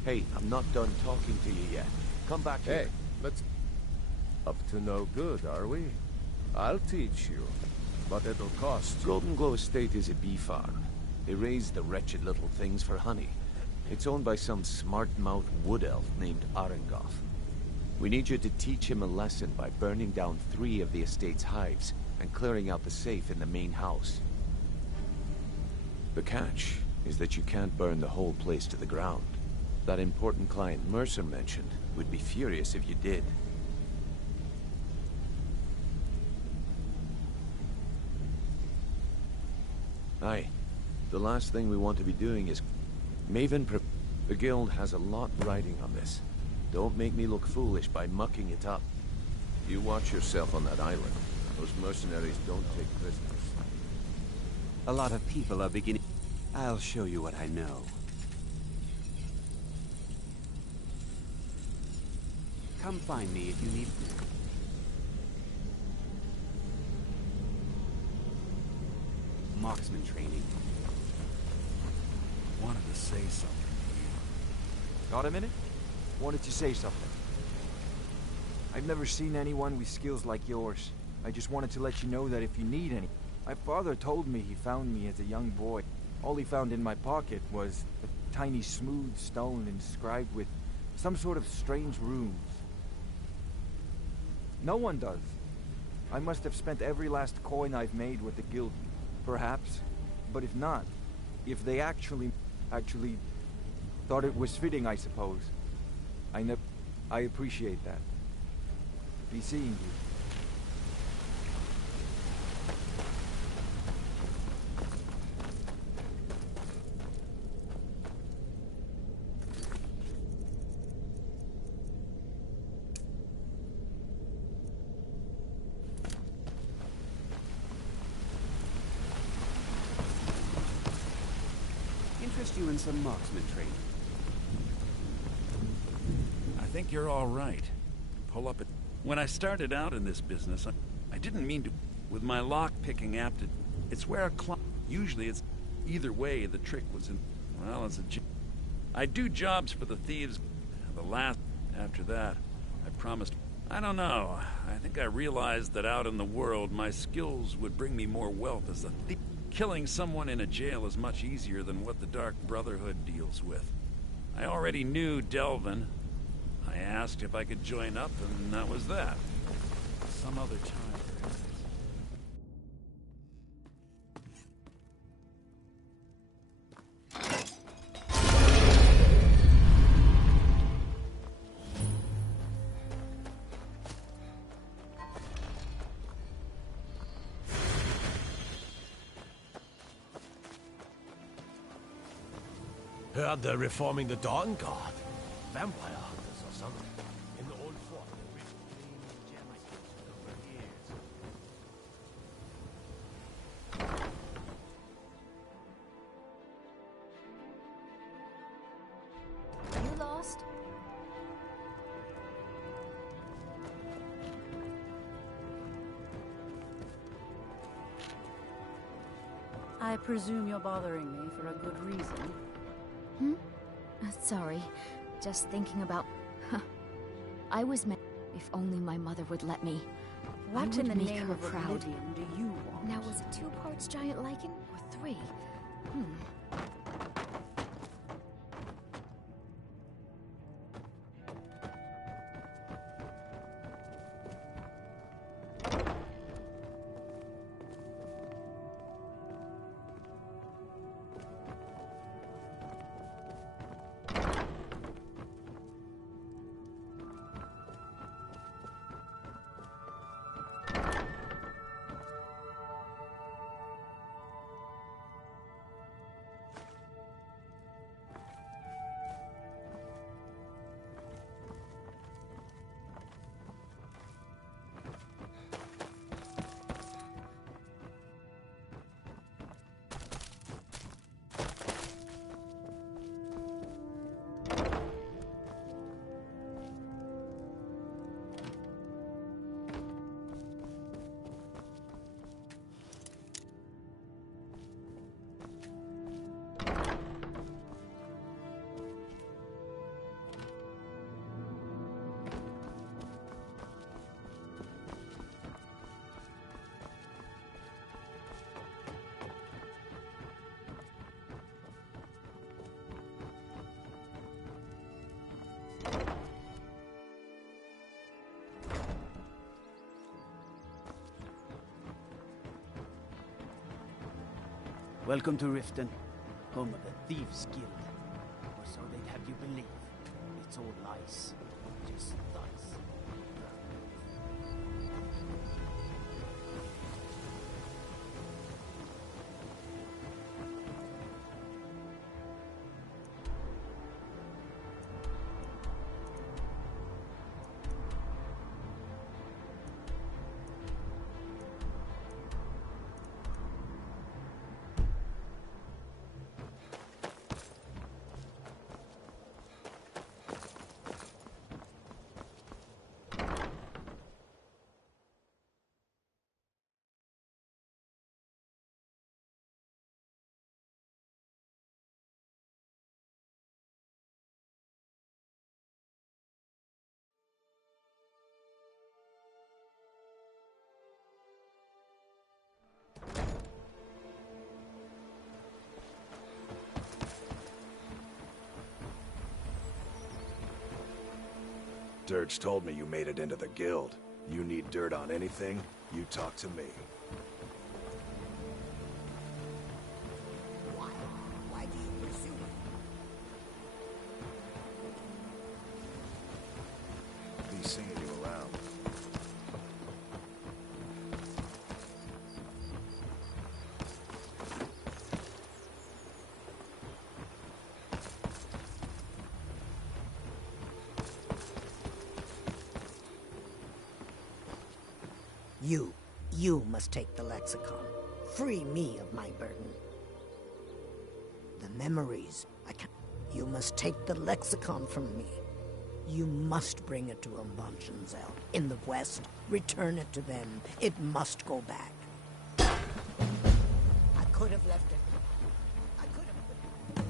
Hey, I'm not done talking to you yet. Come back here. Hey, let's... Up to no good, are we? I'll teach you, but it'll cost you. Golden Glow Estate is a bee farm. They raise the wretched little things for honey. It's owned by some smart-mouthed wood elf named Arengoth. We need you to teach him a lesson by burning down 3 of the estate's hives and clearing out the safe in the main house. The catch is that you can't burn the whole place to the ground. That important client Mercer mentioned would be furious if you did. Aye. The last thing we want to be doing is... Maven, the guild has a lot riding on this. Don't make me look foolish by mucking it up. You watch yourself on that island. Those mercenaries don't take prisoners. A lot of people are beginning... I'll show you what I know. Come find me if you need... Marksman training. Wanted to say something. Got a minute? Wanted to say something. I've never seen anyone with skills like yours. I just wanted to let you know that if you need any... My father told me he found me as a young boy. All he found in my pocket was a tiny smooth stone inscribed with some sort of strange runes. No one does. I must have spent every last coin I've made with the guild. Perhaps. But if not, if they actually thought it was fitting, I suppose. I appreciate that. Be seeing you. Interest you in some marksman training? I think you're all right. Pull up it. When I started out in this business, I didn't mean to. With my lock-picking aptitude, it's where a usually it's either way. The trick was in. Well, I do jobs for the thieves. The last after that, I promised. I don't know. I think I realized that out in the world, my skills would bring me more wealth as a thief. Killing someone in a jail is much easier than what the Dark Brotherhood deals with. I already knew Delvin. I asked if I could join up, and that was that. Some other time, perhaps. Heard they're reforming the Dawn Guard. Vampire hunters or something. In the old fort. You lost? I presume you're bothering me for a good reason. Sorry. Just thinking about... I was meant... If only my mother would let me. What in the make name her of proud. oblivion do you want? Now, was it 2 parts giant lichen or 3? Welcome to Riften. home of the Thieves Guild. Or so they'd have you believe. It's all lies. Just lies. Dirge told me you made it into the guild. You need dirt on anything, you talk to me. Why do you pursue me? He's seeing you around. You must take the lexicon. Free me of my burden. The memories, You must take the lexicon from me. You must bring it to Umbanchenzell in the west. Return it to them. It must go back. I could have left it. I could have...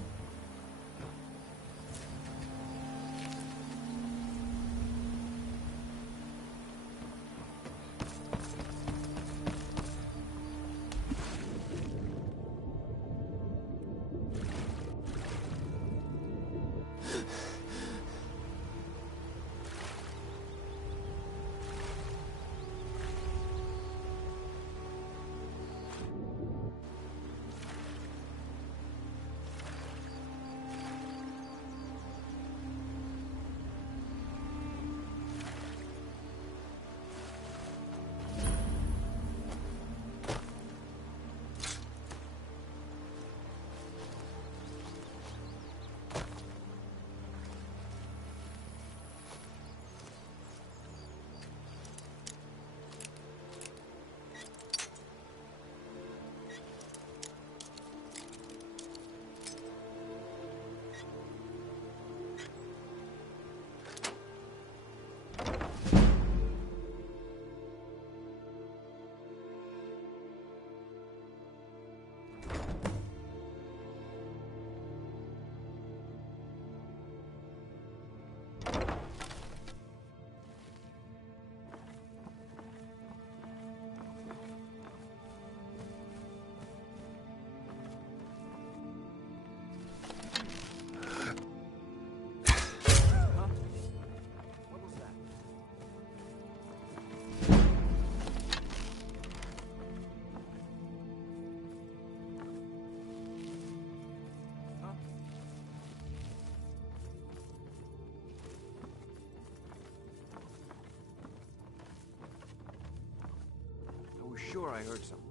I was sure I heard something.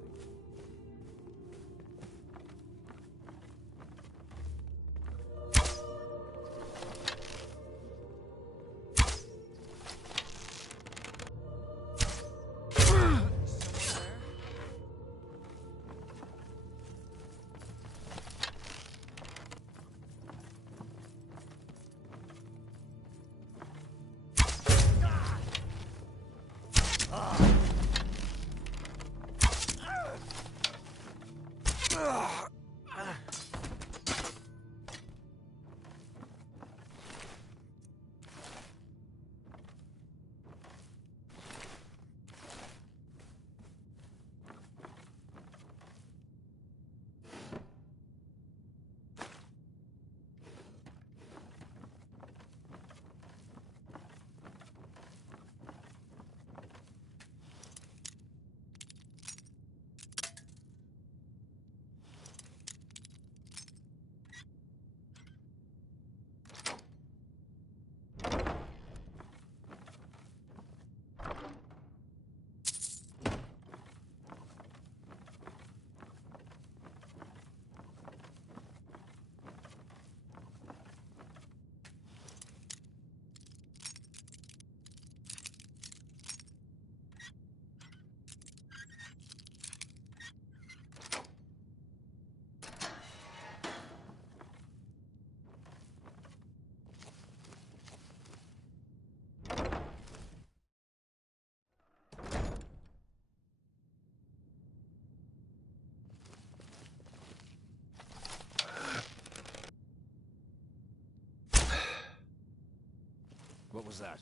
What was that?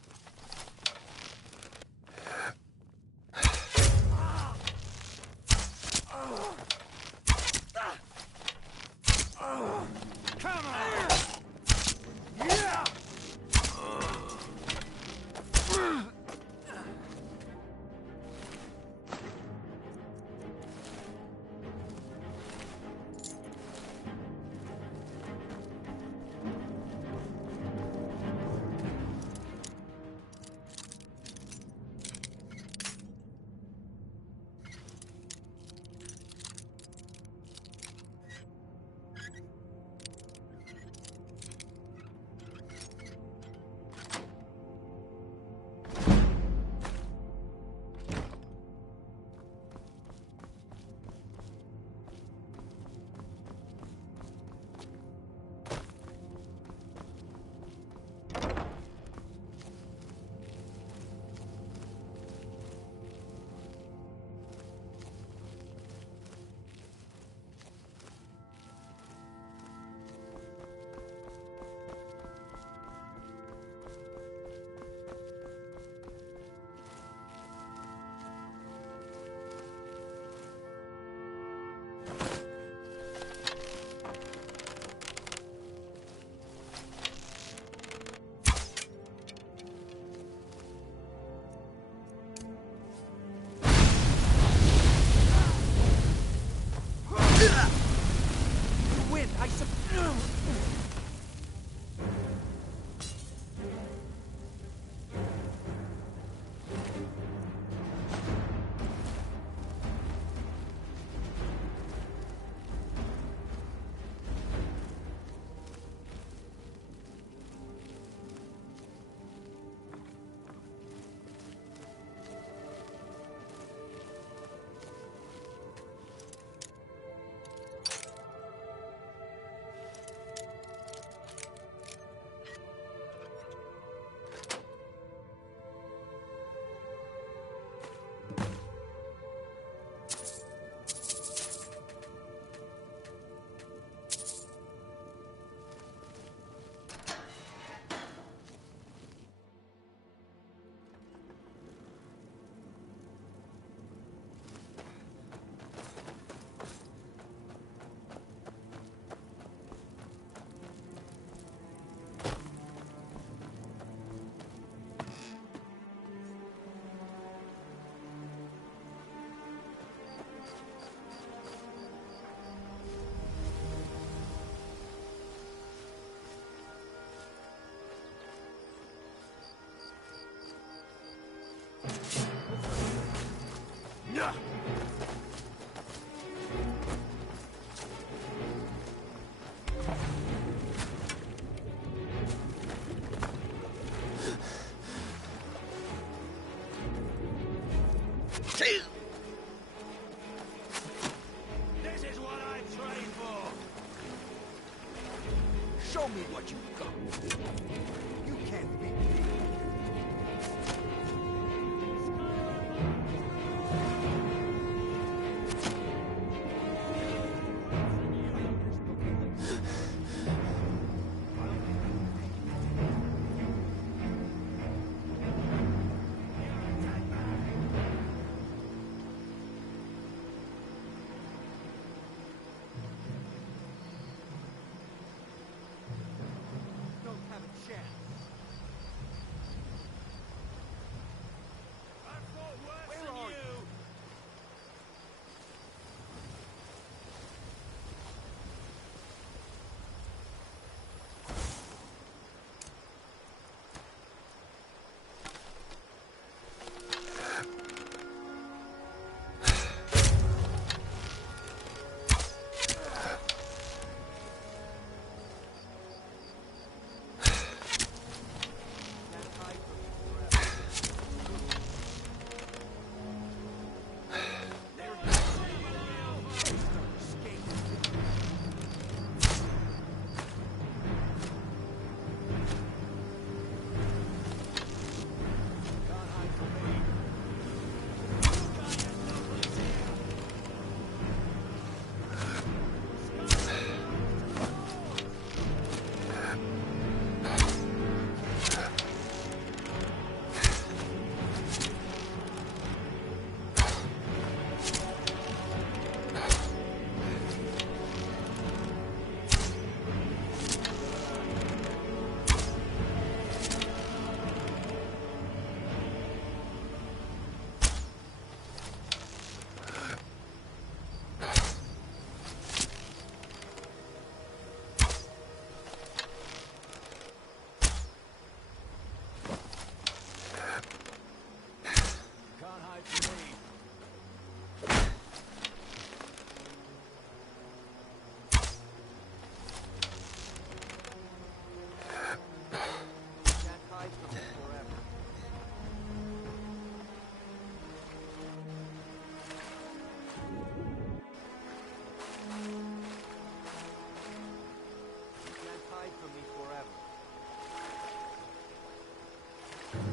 Come on! Yeah!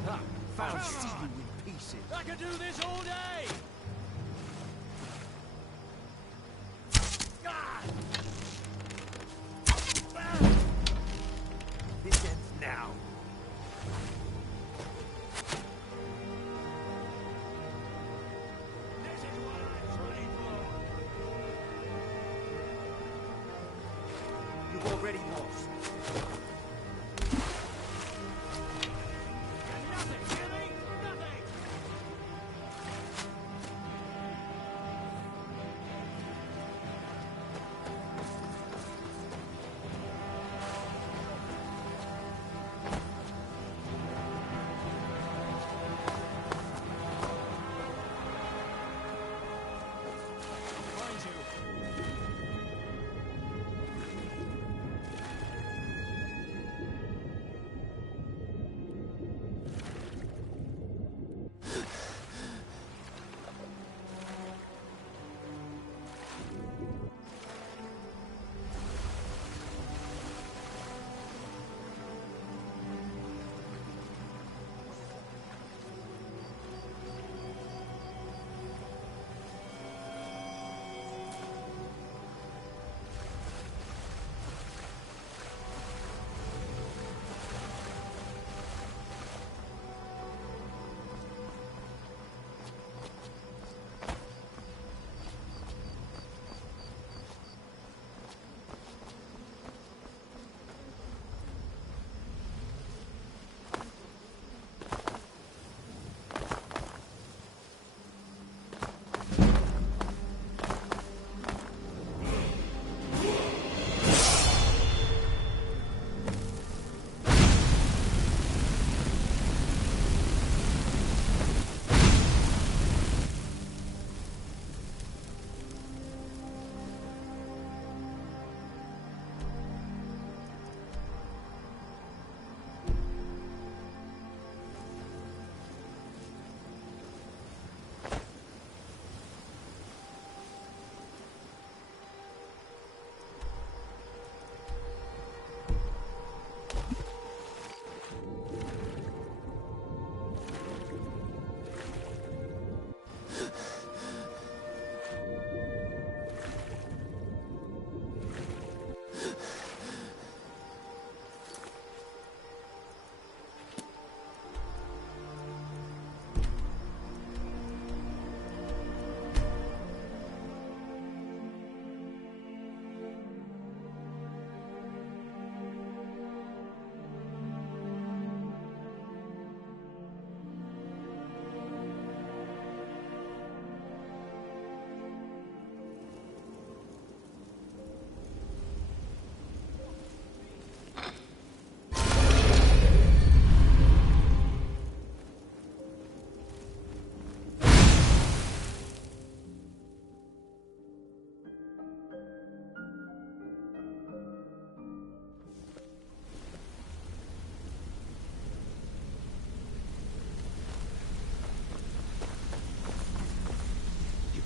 Ha! Found see you in pieces. I could do this all day! This ends now. You've already lost.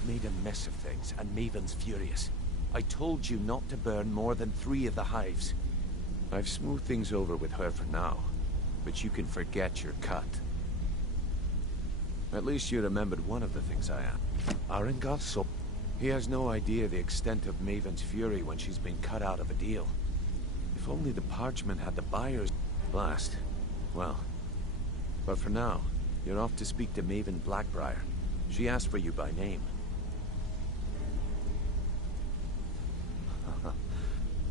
Made a mess of things, and Maven's furious. I told you not to burn more than 3 of the hives. I've smoothed things over with her for now, but you can forget your cut. At least you remembered one of the things I am. Arengar, so he has no idea the extent of Maven's fury when she's been cut out of a deal. If only the parchment had the buyer's blast. Well, but for now, you're off to speak to Maven Blackbriar. She asked for you by name.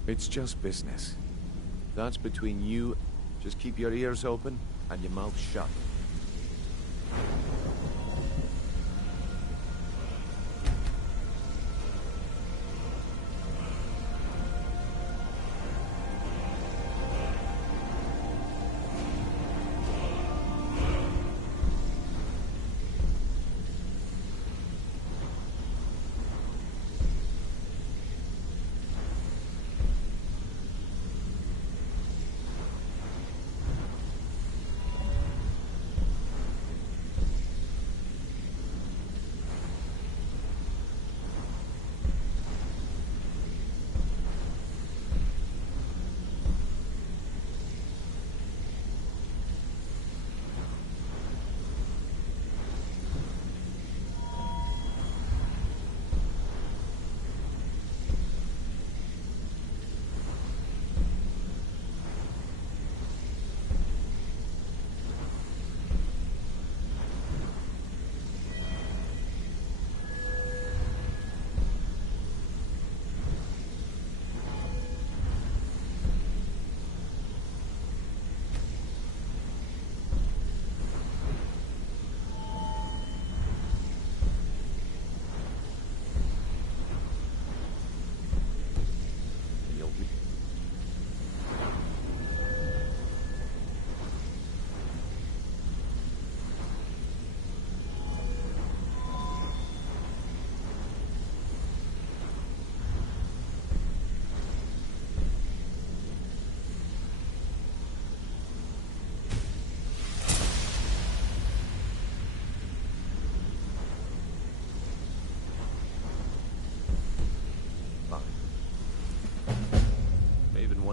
It's just business. That's between you. Just keep your ears open and your mouth shut.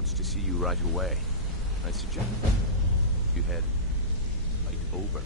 wants to see you right away. I suggest you head right over.